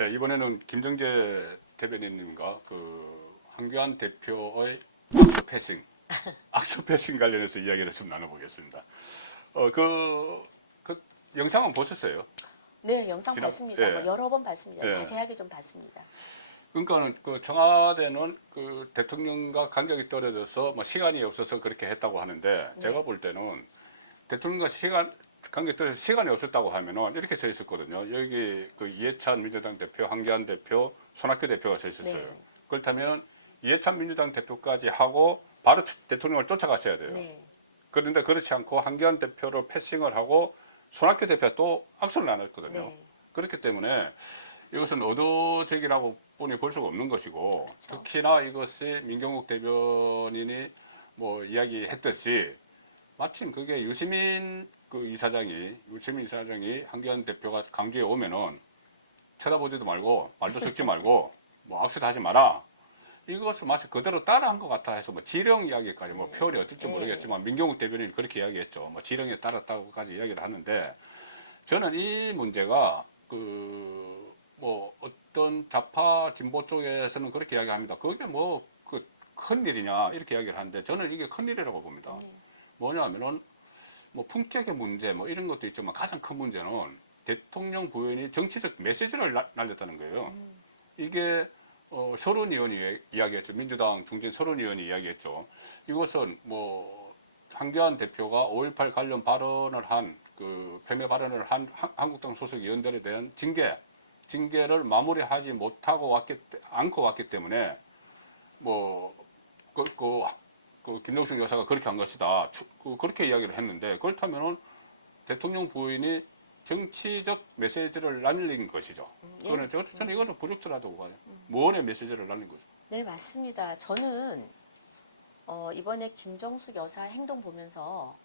예, 이번에는 김정재 대변인님과 그 황교안 대표의 악수 패싱, 악수 패싱 관련해서 이야기를 좀 나눠보겠습니다. 그 영상은 보셨어요? 네, 영상 봤습니다. 예, 뭐 여러 번 봤습니다. 예. 자세하게 좀 봤습니다. 그러니까는 그 청와대는 그 대통령과 간격이 떨어져서 뭐 시간이 없어서 그렇게 했다고 하는데 네. 제가 볼 때는 대통령과 간격이 떨어져서 시간이 없었다고 하면은 이렇게 써 있었거든요. 여기 그 이해찬 민주당 대표, 황교안 대표, 손학규 대표가 써 있었어요. 네. 그렇다면 이해찬 민주당 대표까지 하고 바로 대통령을 쫓아가셔야 돼요. 네. 그런데 그렇지 않고 황교안 대표로 패싱을 하고 손학규 대표가 또 악수를 나눴거든요. 네. 그렇기 때문에 이것은 의도적이라고 뻔히 볼 수가 없는 것이고 그렇죠. 특히나 이것이 민경욱 대변인이 뭐 이야기했듯이 마침 그게 유시민 이사장이 황교안 대표가 강주에 오면은 쳐다보지도 말고 말도 섞지 말고 뭐 악수도 하지 마라. 이것을 마치 그대로 따라한 것 같아 해서 뭐 지령 이야기까지 뭐 표현이 어떨지 모르겠지만 민경욱 대변인이 그렇게 이야기했죠. 뭐 지령에 따랐다고까지 이야기를 하는데 저는 이 문제가 뭐 어떤 좌파 진보 쪽에서는 그렇게 이야기합니다. 그게 뭐 그 큰 일이냐 이렇게 이야기를 하는데 저는 이게 큰 일이라고 봅니다. 뭐냐면은 뭐 품격의 문제 뭐 이런 것도 있지만 가장 큰 문제는 대통령 부인이 정치적 메시지를 날렸다는 거예요. 이게 서른 의원이 이야기했죠. 민주당 중진 서른 의원이 이야기했죠. 이것은 뭐 황교안 대표가 5.18 관련 발언을 한 폄훼 발언을 한 한국당 소속 의원들에 대한 징계를 마무리하지 않고 왔기 때문에 뭐 김정숙 여사가 그렇게 한 것이다. 그렇게 이야기를 했는데 그렇다면은 대통령 부인이 정치적 메시지를 날린 것이죠. 예. 저는 이거는 부적절하다고 봐요. 무언의 메시지를 날린 거죠. 네, 맞습니다. 저는 이번에 김정숙 여사 행동 보면서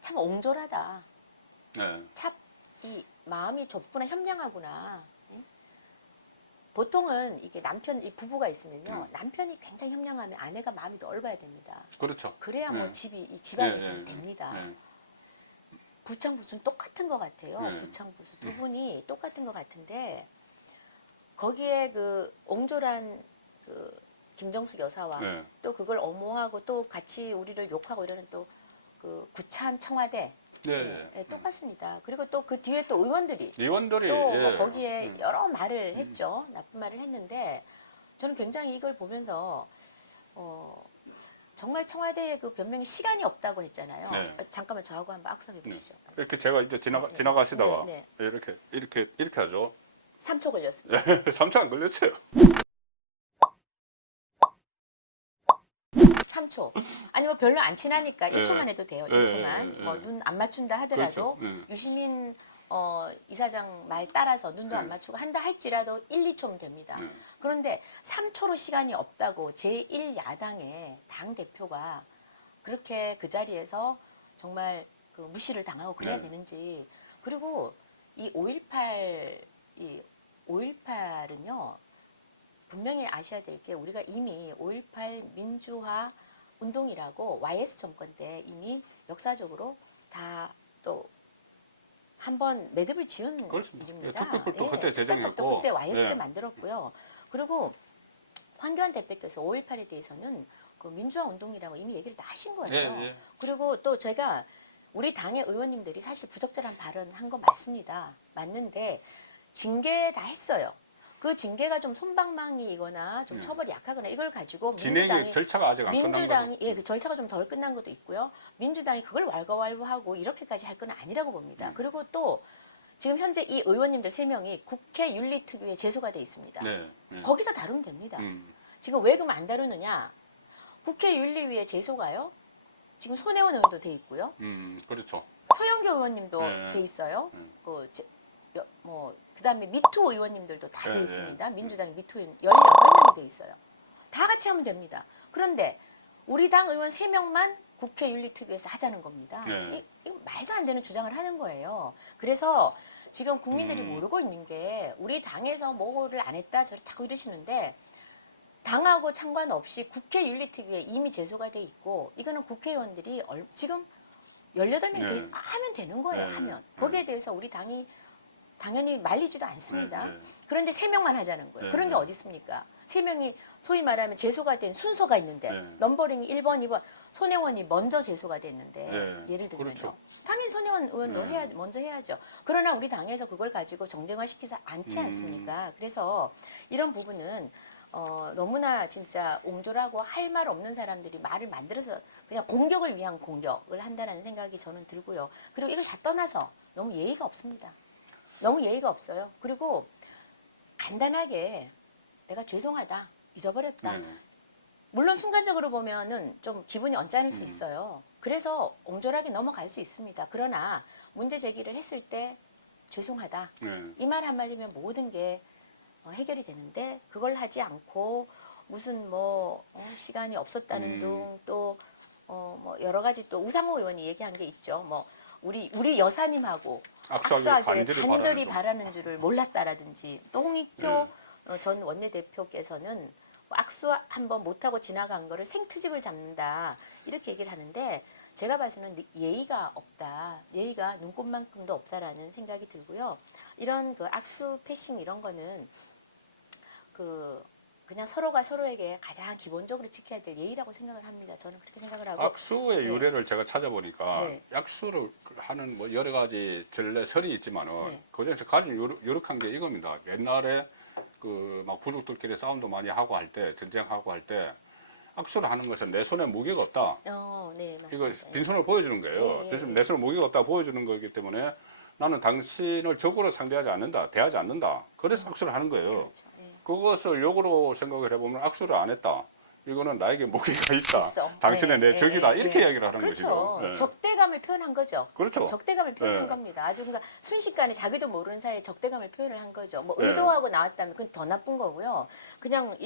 참 옹졸하다. 네. 참 이 마음이 좁구나, 현명하구나. 예? 보통은 이게 이 부부가 있으면요, 남편이 굉장히 현명하면 아내가 마음이 넓어야 됩니다. 그렇죠. 그래야 뭐 네. 이 집안이 네, 좀 네, 됩니다. 네. 부창부수는 똑같은 것 같아요. 네. 부창부수 두 분이 똑같은 것 같은데 거기에 그 옹졸한 그 김정숙 여사와 네. 또 그걸 엄호하고 또 같이 우리를 욕하고 이러는 또 그 구차한 청와대 네. 예, 똑같습니다. 그리고 또 그 뒤에 또 의원들이 의원들이 또 뭐 예. 거기에 여러 말을 했죠. 나쁜 말을 했는데 저는 굉장히 이걸 보면서 정말 청와대의 그 변명이 시간이 없다고 했잖아요. 네. 잠깐만 저하고 한번 악수해 보시죠. 이렇게 제가 이제 네. 지나가시다가 네, 이렇게 하죠. 3초 걸렸습니다. 3초 안 걸렸어요. 3초. 아니 뭐 별로 안 친하니까 네. 1초만 해도 돼요. 네, 1초만. 네, 뭐 네. 눈 안 맞춘다 하더라도 그렇죠. 네. 유시민 이사장 말 따라서 눈도 안 맞추고 한다 할지라도 1, 2초면 됩니다. 네. 그런데 3초로 시간이 없다고 제1야당의 당 대표가 그렇게 그 자리에서 정말 그 무시를 당하고 그래야 네. 되는지. 그리고 이 5.18은요. 분명히 아셔야 될 게 우리가 이미 5.18 민주화 운동이라고 YS 정권 때 이미 역사적으로 다 또 한 번 매듭을 지은 그렇습니다. 일입니다. 특별법도 그때 제정했고. 특별법도 그때 YS 때 네. 만들었고요. 그리고 황교안 대표께서 5.18에 대해서는 그 민주화 운동이라고 이미 얘기를 다 하신 거예요. 예, 예. 그리고 또 제가 우리 당의 의원님들이 사실 부적절한 발언 한 거 맞습니다. 맞는데 징계 다 했어요. 그 징계가 좀 솜방망이이거나 좀 처벌이 약하거나 이걸 가지고 진행의 절차가 아직 안 끝난 민주당이 거죠. 예, 그 절차가 좀 덜 끝난 것도 있고요. 민주당이 그걸 왈가왈부하고 이렇게까지 할 건 아니라고 봅니다. 그리고 또 지금 현재 이 의원님들 3명이 국회 윤리특위에 제소가 돼 있습니다. 네. 네. 거기서 다루면 됩니다. 음. 지금 왜 그럼 안 다루느냐? 국회 윤리위에 제소가요. 지금 손혜원 의원도 돼 있고요. 그렇죠. 서영교 의원님도 네. 돼 있어요. 네. 그다음에 미투 의원님들도 다 돼 네, 있습니다. 민주당 미투 의원 18명이 돼 있어요. 다 같이 하면 됩니다. 그런데 우리 당 의원 3명만 국회 윤리특위에서 하자는 겁니다. 네. 이거 말도 안 되는 주장을 하는 거예요. 그래서 지금 국민들이 모르고 있는 게 우리 당에서 뭐를 안 했다 저를 자꾸 이러시는데 당하고 상관없이 국회 윤리특위에 이미 제소가 돼 있고 이거는 국회의원들이 지금 18명 돼 네. 있어 하면 되는 거예요. 네. 하면 네. 거기에 대해서 우리 당이 당연히 말리지도 않습니다. 네, 네. 그런데 3명만 하자는 거예요. 네, 그런 게 네. 어디 있습니까? 3명이 소위 말하면 제소가 된 순서가 있는데 네. 넘버링이 1번, 2번 손혜원이 먼저 제소가 됐는데 네, 예를 들면요. 그렇죠. 당연히 손혜원 의원도 네. 먼저 해야죠. 그러나 우리 당에서 그걸 가지고 정쟁화시키지 않지 않습니까? 그래서 이런 부분은 너무나 진짜 옹졸하고 할 말 없는 사람들이 말을 만들어서 그냥 공격을 위한 공격을 한다는 생각이 저는 들고요. 그리고 이걸 다 떠나서 너무 예의가 없습니다. 너무 예의가 없어요. 그리고 간단하게 내가 죄송하다, 잊어버렸다. 네. 물론 순간적으로 보면은 좀 기분이 언짢을 수 있어요. 그래서 옹졸하게 넘어갈 수 있습니다. 그러나 문제 제기를 했을 때 죄송하다. 네. 이 말 한마디면 모든 게 해결이 되는데 그걸 하지 않고 무슨 뭐 시간이 없었다는 둥 또 뭐 여러 가지 또 우상호 의원이 얘기한 게 있죠. 뭐 우리 여사님하고 악수하기를 간절히 바라는 줄을 몰랐다라든지 또 홍익표 전 원내대표께서는 뭐 악수 한번 못하고 지나간 거를 생트집을 잡는다 이렇게 얘기를 하는데 제가 봐서는 예의가 없다. 예의가 눈꼽만큼도 없다라는 생각이 들고요. 이런 그 악수 패싱 이런 거는 그냥 서로가 서로에게 가장 기본적으로 지켜야 될 예의라고 생각을 합니다. 저는 그렇게 생각을 하고 악수의 유래를 제가 찾아보니까 네. 악수를 하는 뭐 여러 가지 전례설이 있지만은 네. 그중에서 가장 유력한 게 이겁니다. 옛날에 그 막 부족들끼리 싸움도 많이 하고 할 때 전쟁하고 할 때 악수를 하는 것은 내 손에 무게가 없다. 네, 이거 맞습니다. 빈손을 보여주는 거예요. 예, 그래서 예. 내 손에 무게가 없다 보여주는 거기 때문에 나는 당신을 적으로 상대하지 않는다, 대하지 않는다. 그래서 악수를 하는 거예요. 그렇죠. 예. 그것을 역으로 생각을 해보면 악수를 안 했다. 이거는 나에게 무게가 있다. 있어. 당신의 내 적이다. 이렇게 예. 이야기를 하는 그렇죠. 것이죠. 예. 적대감을 표현한 거죠. 그렇죠. 적대감을 표현한 예. 겁니다. 아주 그러니까 순식간에 자기도 모르는 사이에 적대감을 표현을 한 거죠. 뭐 예. 의도하고 나왔다면 그건 더 나쁜 거고요. 그냥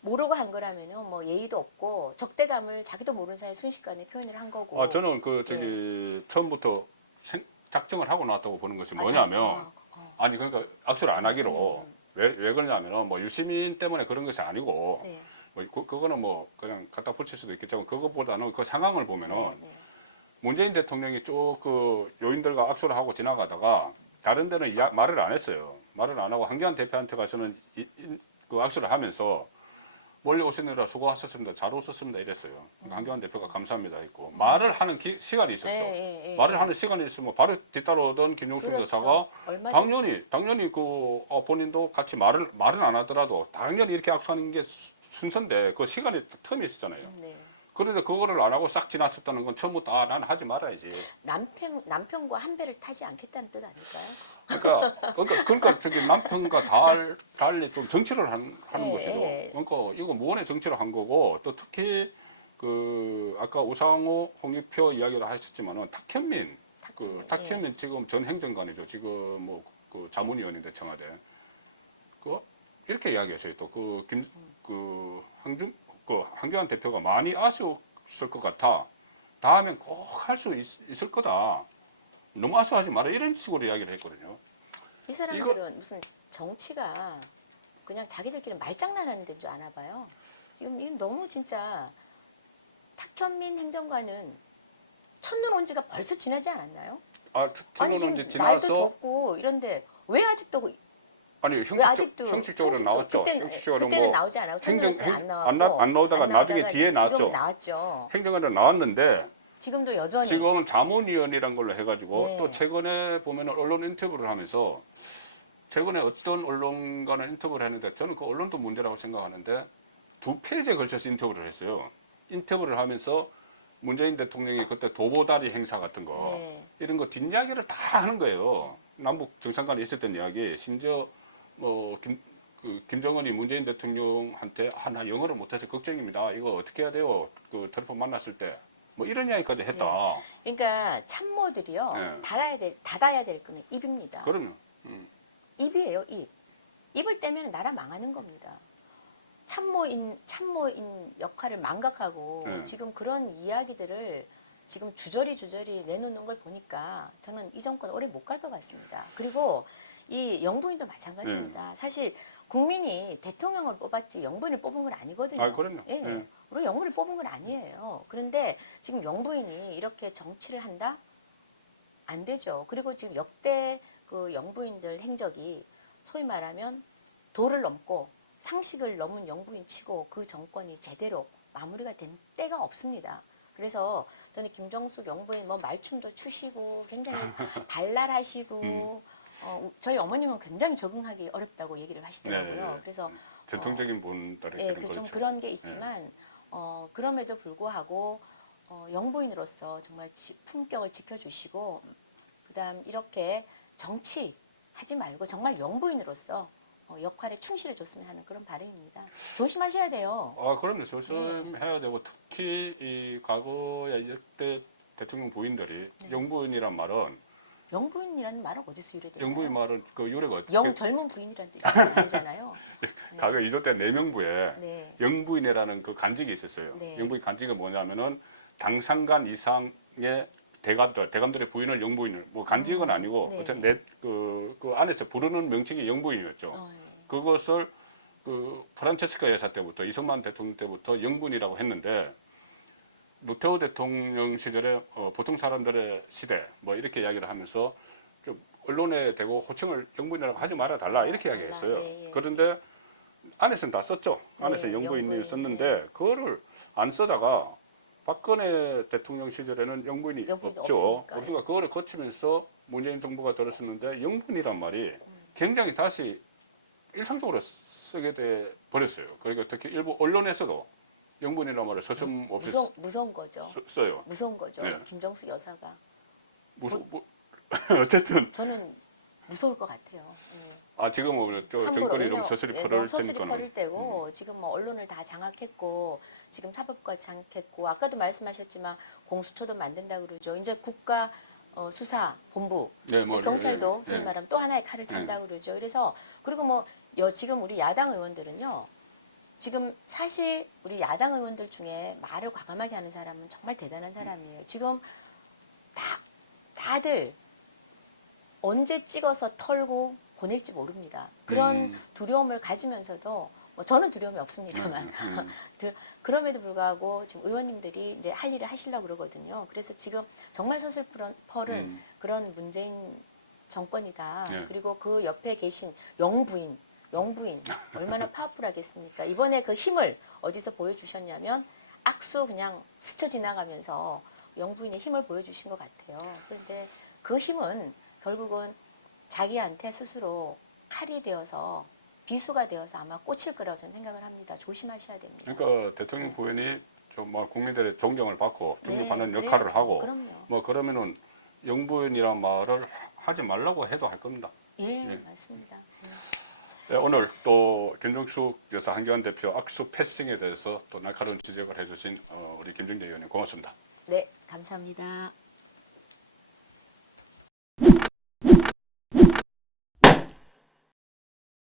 모르고 한 거라면은 뭐 예의도 없고 적대감을 자기도 모르는 사이에 순식간에 표현을 한 거고. 저는 처음부터 작정을 하고 나왔다고 보는 것은 뭐냐면 아니 그러니까 악수를 안 하기로 왜 그러냐면은 뭐 유시민 때문에 그런 것이 아니고 네. 뭐 그거는 뭐 그냥 갖다 붙일 수도 있겠지만 그것보다는 그 상황을 보면은 네. 문재인 대통령이 쭉 그 요인들과 악수를 하고 지나가다가 다른 데는 말을 안 했어요. 말을 안 하고 한기환 대표한테 가서는 그 악수를 하면서 멀리 오시느라 수고하셨습니다. 잘 오셨습니다. 이랬어요. 그러니까 한기환 대표가 감사합니다 했고 말을 하는 시간이 있었죠. 말을 하는 시간이 있으면 바로 뒤따라오던 김용수 그렇죠. 여사가 얼마든지. 당연히 본인도 같이 말은 안 하더라도 당연히 이렇게 악수하는 게 순서인데 그 시간이 텀이 있었잖아요. 네. 그런데 그거를 안 하고 싹 지나쳤다는 건 처음부터 난 하지 말아야지. 남편과 한 배를 타지 않겠다는 뜻 아닐까요? 그러니까 저기 남편과 달리 좀 정치를 하는 것이죠. 그러니까 이거 무언의 정치를 한 거고 또 특히 그 아까 우상호, 홍익표 이야기를 하셨지만은 탁현민 지금 전 행정관이죠. 지금 뭐 그 자문위원인데 청와대. 이렇게 이야기했어요. 또 한기환 대표가 많이 아쉬웠을 것 같아. 다음엔 꼭 할 수 있을 거다. 너무 아쉬워하지 마라. 이런 식으로 이야기를 했거든요. 이 사람들은 무슨 정치가 그냥 자기들끼리 말장난하는 데인 줄 아나 봐요. 이건 너무 진짜 탁현민 행정관은 첫눈 온 지가 벌써 지나지 않았나요? 아니 지금 지금 이제 날도 지나서 덥고 이런데 왜 아직도 아니 형식적으로 나왔죠. 그때는 나오지 않았고 첫눈 안 나왔고 안 나오다가 나중에 뒤에 나왔죠. 지금 나왔죠. 행정관으로 나왔는데 지금도 여전히 지금은 자문위원이란 걸로 해가지고 네. 또 최근에 보면 언론 인터뷰를 하면서 최근에 어떤 언론과는 인터뷰를 했는데 저는 그 언론도 문제라고 생각하는데 2페이지에 걸쳐서 인터뷰를 했어요. 인터뷰를 하면서 문재인 대통령이 그때 도보다리 행사 같은 거 네. 이런 거 뒷이야기를 다 하는 거예요. 남북 정상간에 있었던 이야기. 심지어 김정은이 문재인 대통령한테 나 영어를 못해서 걱정입니다. 이거 어떻게 해야 돼요? 그 텔레폰 만났을 때. 뭐 이런 이야기까지 했다. 그러니까 참모들이요. 네. 닫아야 될 거는 입입니다. 그럼요. 입이에요, 입. 입을 떼면 나라 망하는 겁니다. 참모인 역할을 망각하고 네. 지금 그런 이야기들을 지금 주저리 내놓는 걸 보니까 저는 이 정권 오래 못 갈 것 같습니다. 그리고 이 영부인도 마찬가지입니다. 사실 국민이 대통령을 뽑았지 영부인을 뽑은 건 아니거든요. 그럼요. 예. 우리 영부인을 뽑은 건 아니에요. 그런데 지금 영부인이 이렇게 정치를 한다? 안 되죠. 그리고 지금 역대 그 영부인들 행적이 소위 말하면 도를 넘고 상식을 넘은 영부인치고 그 정권이 제대로 마무리가 된 때가 없습니다. 그래서 저는 김정숙 영부인 뭐 말춤도 추시고 굉장히 발랄하시고 저희 어머님은 굉장히 적응하기 어렵다고 얘기를 하시더라고요. 네. 그래서 전통적인 분들의 예, 그런 좀 거죠. 그런 게 있지만 그럼에도 불구하고 영부인으로서 정말 품격을 지켜주시고 그다음 이렇게 정치하지 말고 정말 영부인으로서 역할에 충실해 줬으면 하는 그런 바람입니다. 조심하셔야 돼요. 아, 그럼요. 조심해야 되고 특히 이 과거의 역대 대통령 부인들이 영부인이란 말은 영부인이라는 말은 어디서 유래되나요? 영부인 말은 그 유래가 어떻게 영 젊은 부인이라는 뜻이 아니잖아요. 과거 이조 때 내명부에 네. 영부인이라는 그 간직이 있었어요. 네. 영부인 간직이 뭐냐면은 당상간 이상의 대감들의 부인을 영부인을 뭐 간직은 아니고 네. 어쨌든 그 안에서 부르는 명칭이 영부인이었죠. 네. 그것을 그 프란체스카 여사 때부터 이승만 대통령 때부터 영부인이라고 했는데 노태우 대통령 시절에 보통 사람들의 시대 뭐 이렇게 이야기를 하면서 좀 언론에 대고 호칭을 영부인이라고 하지 말아 달라 이렇게 이야기했어요. 예, 예. 그런데 안에서는 다 썼죠. 안에서 네, 영부인을 영부인, 썼는데 그거를 안 쓰다가 박근혜 대통령 시절에는 영부인이 영부인이 없죠. 없으니까요. 없으니까 그거를 거치면서 문재인 정부가 들었었는데 영부인이란 말이 굉장히 다시 일상적으로 쓰게 돼 버렸어요. 그러니까 특히 일부 언론에서도 영부인이란 말을 서슴없이 무서운 거죠. 써요. 무서운 거죠. 네. 김정숙 여사가. 어쨌든 저는 무서울 것 같아요. 지금은 저 함부로, 정권이 좀 왜냐면, 서슬이 예, 퍼를 너무 서슬이 테니까는 퍼릴 때고 지금 뭐 언론을 다 장악했고 지금 사법까지 장악했고 아까도 말씀하셨지만 공수처도 만든다 그러죠. 이제 국가 수사 본부 네, 뭐, 이제 경찰도 예, 소위 예. 말하면 또 하나의 칼을 찬다 그러죠. 그래서 그리고 뭐 지금 우리 야당 의원들은요. 지금 사실 우리 야당 의원들 중에 말을 과감하게 하는 사람은 정말 대단한 사람이에요. 지금 다들 언제 찍어서 털고 보낼지 모릅니다. 그런 두려움을 가지면서도 뭐 저는 두려움이 없습니다만 그럼에도 불구하고 지금 의원님들이 이제 할 일을 하시려고 그러거든요. 그래서 지금 정말 서슬퍼른 그런 문재인 정권이다. 네. 그리고 그 옆에 계신 영부인 얼마나 파워풀하겠습니까? 이번에 그 힘을 어디서 보여주셨냐면 악수 그냥 스쳐 지나가면서 영부인의 힘을 보여주신 것 같아요. 그런데 그 힘은 결국은 자기한테 스스로 칼이 되어서 비수가 되어서 아마 꽂힐 거라고 저는 생각을 합니다. 조심하셔야 됩니다. 그러니까 대통령 부인이 좀 뭐 국민들의 존경을 받고 존경받는 네, 역할을 그래야죠. 하고 그럼요. 뭐 그러면은 영부인이란 말을 하지 말라고 해도 할 겁니다. 예, 맞습니다. 네, 오늘 또 김정숙 여사 한교안 대표 악수 패싱에 대해서 또 날카로운 지적을 해주신 우리 김정재 의원님 고맙습니다. 네, 감사합니다.